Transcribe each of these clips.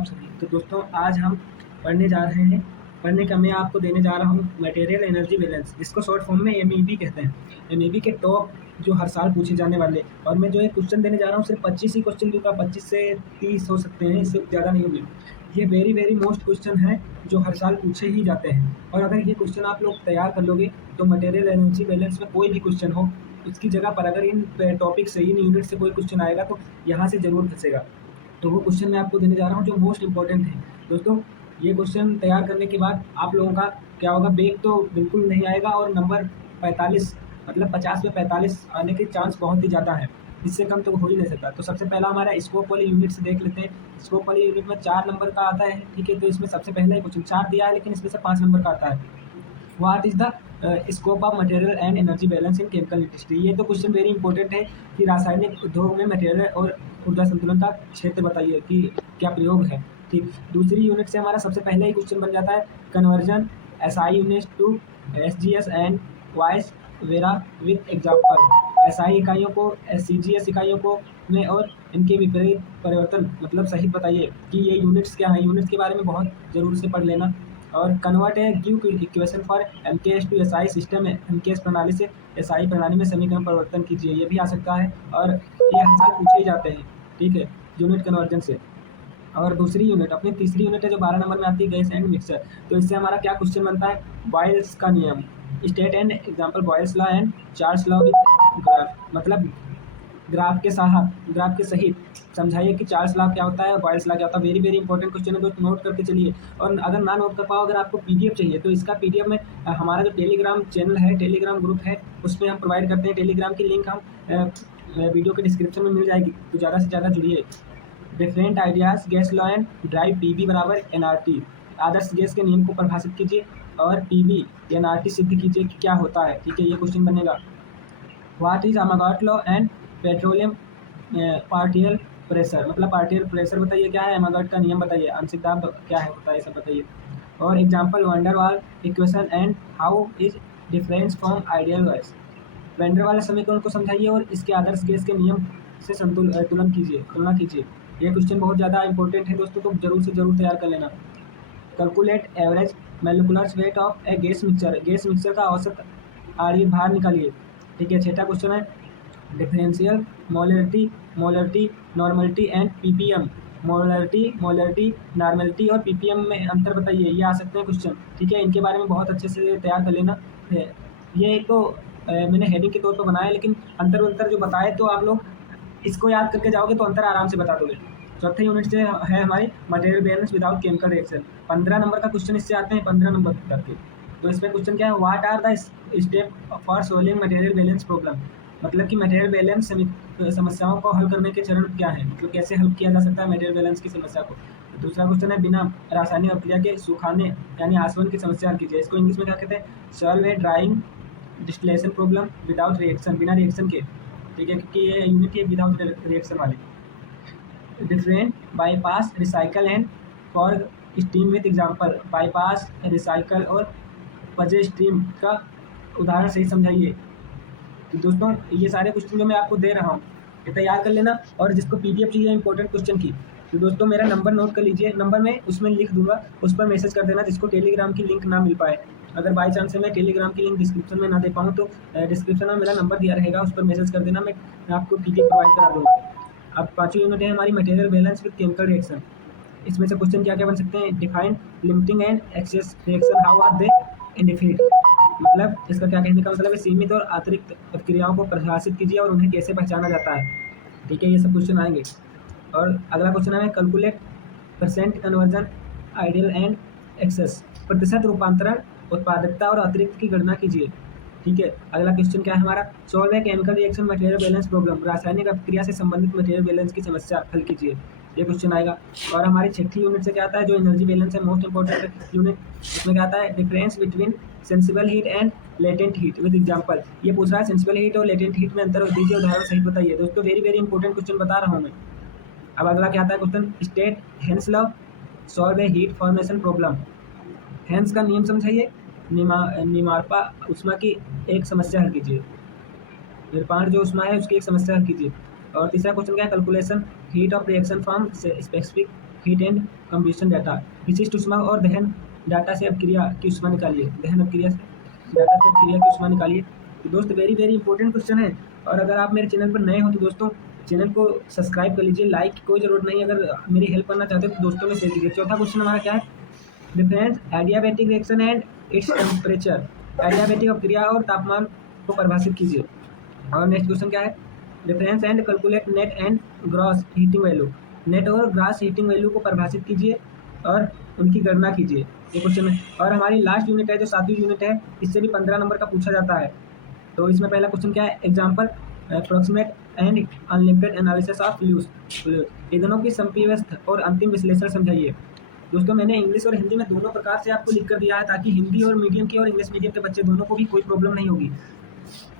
आप सभी। तो दोस्तों आज हम पढ़ने जा रहे हैं। पढ़ने का मैं आपको देने जा रहा हूँ मटेरियल एनर्जी बैलेंस, जिसको शॉर्ट फॉर्म में एमईबी कहते हैं। एमईबी के टॉप जो हर साल पूछे जाने वाले, और मैं जो एक क्वेश्चन देने जा रहा हूँ सिर्फ 25 ही क्वेश्चन दूंगा। 25 से 30 हो सकते हैं, इससे ज़्यादा नहीं होंगे। ये वेरी वेरी मोस्ट क्वेश्चन है जो हर साल पूछे ही जाते हैं। और अगर ये क्वेश्चन आप लोग तैयार कर लोगे तो मटेरियल एनर्जी बैलेंस में कोई भी क्वेश्चन हो, उसकी जगह पर अगर इन टॉपिक से, इन यूनिट से कोई क्वेश्चन आएगा तो यहाँ से ज़रूर फंसेगा। तो वो क्वेश्चन मैं आपको देने जा रहा हूँ जो मोस्ट इंपॉर्टेंट है। दोस्तों ये क्वेश्चन तैयार करने के बाद आप लोगों का क्या होगा, बैक तो बिल्कुल नहीं आएगा, और नंबर 45 मतलब 50 में 45 आने के चांस बहुत ही ज़्यादा है। इससे कम तो हो ही नहीं सकता। तो सबसे पहला हमारा स्कोप वाली यूनिट से देख लेते हैं। स्कोप वाली यूनिट में 4 नंबर का आता है, ठीक है। तो इसमें सबसे पहला ही क्वेश्चन 4 दिया है, लेकिन इसमें से 5 नंबर का आता है। What is the scope of material and energy balance in chemical industry. ये तो क्वेश्चन वेरी इंपॉर्टेंट है कि रासायनिक उद्योग में मटेरियल और ऊर्जा संतुलन का क्षेत्र बताइए कि क्या प्रयोग है, ठीक। दूसरी यूनिट से हमारा सबसे पहले ही क्वेश्चन बन जाता है conversion SI unit to SGS and vice versa with example. SI इकाइयों को सीजीएस इकाइयों को में और इनके विपरीत परिवर्तन मतलब सही बताइए कि ये यूनिट्स क्या है। यूनिट्स के बारे में बहुत जरूर से पढ़ लेना। और कन्वर्ट है give equation for MKS to SI system. MKS प्रणाली से एसआई प्रणाली में समीकरण परिवर्तन कीजिए, ये भी आ सकता है और ये हर साल पूछे ही जाते हैं, ठीक है, यूनिट कन्वर्जन से। और दूसरी यूनिट अपनी तीसरी यूनिट है जो 12 नंबर में आती है, गैस एंड मिक्सचर। तो इससे हमारा क्या क्वेश्चन बनता है, बॉयल्स का नियम, state and example Boyle's law and Charles law with graph. मतलब ग्राफ के सहित समझाइए कि चार्ल्स लॉ क्या होता है और बॉयल्स लॉ क्या होता है। वेरी वेरी इंपॉर्टेंट क्वेश्चन है, तो नोट करके चलिए। और अगर ना नोट कर पाओ, अगर आपको पीडीएफ चाहिए तो इसका पीडीएफ में हमारा जो टेलीग्राम चैनल है, टेलीग्राम ग्रुप है, उसमें हम प्रोवाइड करते हैं। टेलीग्राम की लिंक हम वीडियो के डिस्क्रिप्शन में मिल जाएगी, तो ज़्यादा से ज़्यादा जुड़िए। Different ideal gas law and derive PV बराबर एनआरटी। आदर्श गैस के नियम को परिभाषित कीजिए और पीबी एनआरटी सिद्ध कीजिए कि क्या होता है, ठीक है, ये क्वेश्चन बनेगा। What is Amagat law and petroleum partial pressure. मतलब पार्टियल प्रेशर बताइए क्या है, अमागाट का नियम बताइए, आंशिक दाब क्या है बताइए, सब बताइए। और एग्जांपल वंडर वाल equation and how is difference from ideal gas. Wonder वाल समीकरण को समझाइए और इसके आदर्श गैस के नियम से तुलना कीजिए। ये क्वेश्चन बहुत ज़्यादा इंपॉर्टेंट है दोस्तों, तो जरूर से जरूर तैयार कर लेना। Calculate average molecular weight of A gas mixture. Gas mixture का औसत आणविक भार निकालिए, ठीक है। छठा क्वेश्चन है differential molarity normality and ppm. Molarity normality और पीपीएम में अंतर बताइए, ये आ सकते हैं क्वेश्चन, ठीक है। इनके बारे में बहुत अच्छे से तैयार कर लेना है। ये तो मैंने हेडिंग के तौर पर बनाया, लेकिन अंतर जो बताए तो आप लोग इसको याद करके जाओगे तो अंतर आराम से बता दोगे। चौथे यूनिट से है हमारी material balance without chemical reaction. 15 number का क्वेश्चन इससे आते हैं, 15 नंबर तक के। तो इसमें क्वेश्चन क्या है, what are the step for solving material balance problem. मतलब कि मटेरियल बैलेंस समस्याओं को हल करने के चरण क्या है, मतलब कैसे हल किया जा सकता है मटेरियल बैलेंस की समस्या को। तो दूसरा क्वेश्चन है बिना रासायनिक अभिक्रिया के सुखाने यानी आसवन की समस्या हल कीजिए। इसको इंग्लिश में क्या कहते हैं, solve a drawing distillation problem without reaction, बिना रिएक्शन के, ठीक है, क्योंकि ये यूनिट है विदाउट रिएक्शन वाली। Different bypass recycle and for steam with example. Bypass, recycle और पजे स्ट्रीम का उदाहरण सही समझाइए। तो दोस्तों ये सारे क्वेश्चन जो मैं आपको दे रहा हूँ ये तैयार कर लेना। और जिसको पीडीएफ चाहिए इंपॉर्टेंट क्वेश्चन की, तो दोस्तों मेरा नंबर नोट कर लीजिए। नंबर में उसमें लिख दूंगा, उस पर मैसेज कर देना जिसको टेलीग्राम की लिंक ना मिल पाए। अगर बाई चांस से मैं टेलीग्राम की लिंक डिस्क्रिप्शन में ना दे पाऊँ तो डिस्क्रिप्शन में मेरा नंबर दिया रहेगा, उस पर मैसेज कर देना, मैं आपको पीडीएफ प्रोवाइड करा दूँगा। अब पाँचवीं यूनिट है हमारी material balance with chemical reaction. इसमें से क्वेश्चन क्या क्या बन सकते हैं, define limiting and excess reaction, how are they indefinite. मतलब इसका क्या कहने का मतलब है, सीमित और अतिरिक्त प्रतिक्रियाओं को परिभाषित कीजिए और उन्हें कैसे पहचाना जाता है, ठीक है, ये सब क्वेश्चन आएंगे। और अगला क्वेश्चन है calculate percent conversion ideal and excess. प्रतिशत रूपांतरण, उत्पादकता और अतिरिक्त की गणना कीजिए, ठीक है। अगला क्वेश्चन क्या है हमारा, solve a chemical reaction material balance problem. रासायनिक अभिक्रिया से संबंधित मटेरियल बैलेंस की समस्या हल कीजिए, ये क्वेश्चन आएगा। और हमारी छठी यूनिट से क्या आता है, जो एनर्जी बैलेंस है, मोस्ट इंपॉर्टेंट यूनिट, इसमें क्या आता है, difference between sensible heat and latent heat with example. ये पूछ रहा है सेंसिबल हीट और लेटेंट हीट में अंतर दीजिए, उदाहरण सही बताइए। दोस्तों वेरी वेरी इंपॉर्टेंट क्वेश्चन बता रहा हूँ मैं। अब अगला क्या आता है question, state Hess's law solve a heat formation problem. Hess का नियम समझाइए, निमार्पा उष्मा की एक समस्या हल कीजिए। निर्पाण जो उष्मा है उसकी एक समस्या हल कीजिए। और तीसरा क्वेश्चन क्या है, calculation heat of reaction from specific heat and compression data, विशिष्ट ऊष्मा और दहन डाटा से अपक्रिया की ऊष्मा निकालिए, दहन अपक्रिया से डाटा से अपक्रिया की ऊष्मा निकालिए। तो दोस्त वेरी वेरी इंपॉर्टेंट क्वेश्चन है। और अगर आप मेरे चैनल पर नए हो तो दोस्तों चैनल को सब्सक्राइब कर लीजिए, लाइक की कोई ज़रूरत नहीं, अगर मेरी हेल्प करना चाहते हो तो दोस्तों में शेयर कीजिए। चौथा क्वेश्चन हमारा क्या है, difference adiabatic reaction and its temperature, adiabatic अपक्रिया और तापमान को परिभाषित कीजिए। और नेक्स्ट क्वेश्चन क्या है, difference and calculate net and gross heating value, net और ग्रॉस हीटिंग वैल्यू को परिभाषित कीजिए और उनकी गणना कीजिए, ये क्वेश्चन है। और हमारी लास्ट यूनिट है जो 7वीं यूनिट है, इससे भी 15 नंबर का पूछा जाता है। तो इसमें पहला क्वेश्चन क्या है, example approximate and unlimited analysis of fluid, ईंधनों की संपीवस्थ और अंतिम विश्लेषण समझाइए। दोस्तों मैंने इंग्लिश और हिंदी में दोनों प्रकार से आपको लिख कर दिया है ताकि हिंदी और मीडियम के और इंग्लिश मीडियम के बच्चे दोनों को भी कोई प्रॉब्लम नहीं होगी।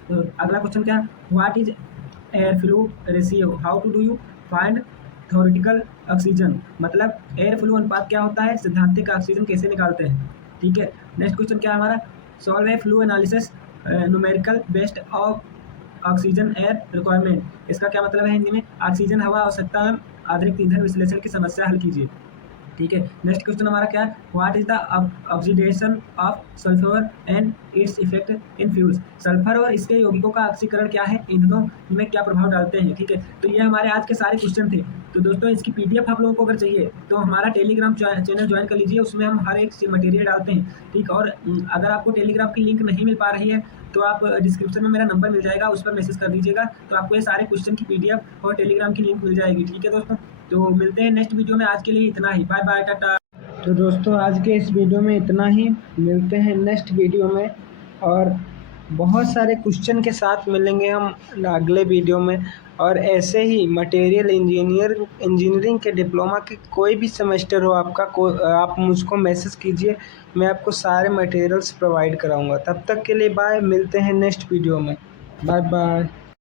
तो अगला क्वेश्चन क्या है, what is air fuel ratio, how to do you find theoretical oxygen, मतलब एयर फ्लू अनुपात क्या होता है, सिद्धांतिक ऑक्सीजन कैसे निकालते हैं। ठीक है, नेक्स्ट क्वेश्चन क्या है हमारा, solve A flu analysis numerical based of oxygen air requirement, इसका क्या मतलब है हिंदी में, ऑक्सीजन हवा आवश्यकता में अतिरिक्त ईंधन विश्लेषण की समस्या हल कीजिए। ठीक है, नेक्स्ट क्वेश्चन हमारा क्या है, what is the oxidation of sulphur and its effect in fuels, sulphur और इसके यौगिकों का ऑक्सीकरण क्या है, ईंधनों में क्या प्रभाव डालते हैं। ठीक है, तो ये हमारे आज के सारे क्वेश्चन थे। तो दोस्तों इसकी पीडीएफ आप लोगों को अगर चाहिए तो हमारा टेलीग्राम चैनल ज्वाइन कर लीजिए, उसमें हम हर एक मटेरियल डालते हैं। ठीक, और अगर आपको टेलीग्राम की लिंक नहीं मिल पा रही है तो आप डिस्क्रिप्शन में मेरा नंबर मिल जाएगा, उस पर मैसेज कर दीजिएगा, तो आपको ये सारे क्वेश्चन की पीडीएफ और टेलीग्राम की लिंक मिल जाएगी। ठीक है दोस्तों, तो मिलते हैं नेक्स्ट वीडियो में, आज के लिए इतना ही, बाय बाय, टाटा। तो दोस्तों आज के इस वीडियो में इतना ही, मिलते हैं नेक्स्ट वीडियो में और बहुत सारे क्वेश्चन के साथ मिलेंगे हम अगले वीडियो में। और ऐसे ही मटेरियल इंजीनियरिंग के डिप्लोमा के कोई भी सेमेस्टर हो आपका, आप मुझको मैसेज कीजिए, मैं आपको सारे मटेरियल्स प्रोवाइड कराऊंगा। तब तक के लिए बाय, मिलते हैं नेक्स्ट वीडियो में, बाय बाय।